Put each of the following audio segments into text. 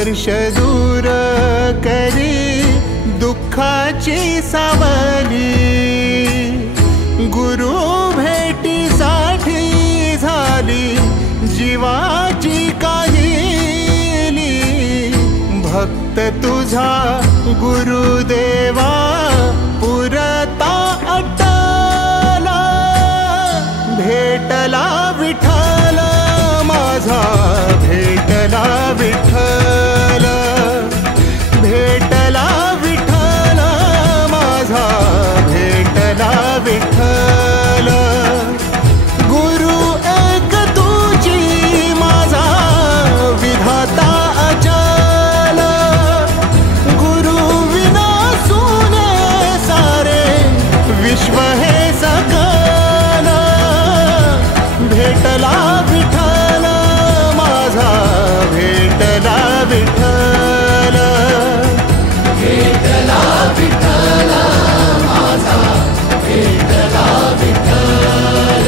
स्पर्श दूर करी दुःखाची सावली, गुरु भेटीसाठी झाली जीवाची काहिली। भक्त तुझा गुरुदेवा पुरता अटला, भेटला विठ्ठल माझा, भेटला विठ्ठल, भेटला विठ्ठल माझा, भेटला विठ्ठल। गुरु एक तुझी माझा विधाता अचल, गुरु विना सुने सारे विश्व हे सकल। भेटला विठ्ठल माझा, भेटला विठ्ठल, भेटला विठ्ठल माझा, भेटला विठ्ठल।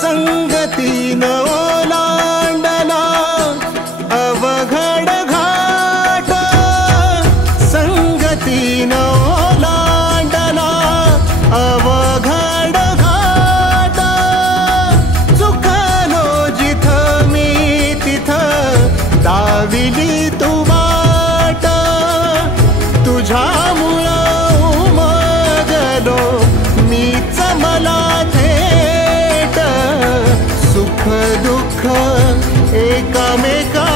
संगतीन ओलांडला अवघड घाट, संगतीन ओलांडला अवघड घाट। चुकलो जिथं मी तिथं दाविली तू वाट, तुझ्यामुळं उमगलो मीच मला थेट। सुख दुःख एकामेका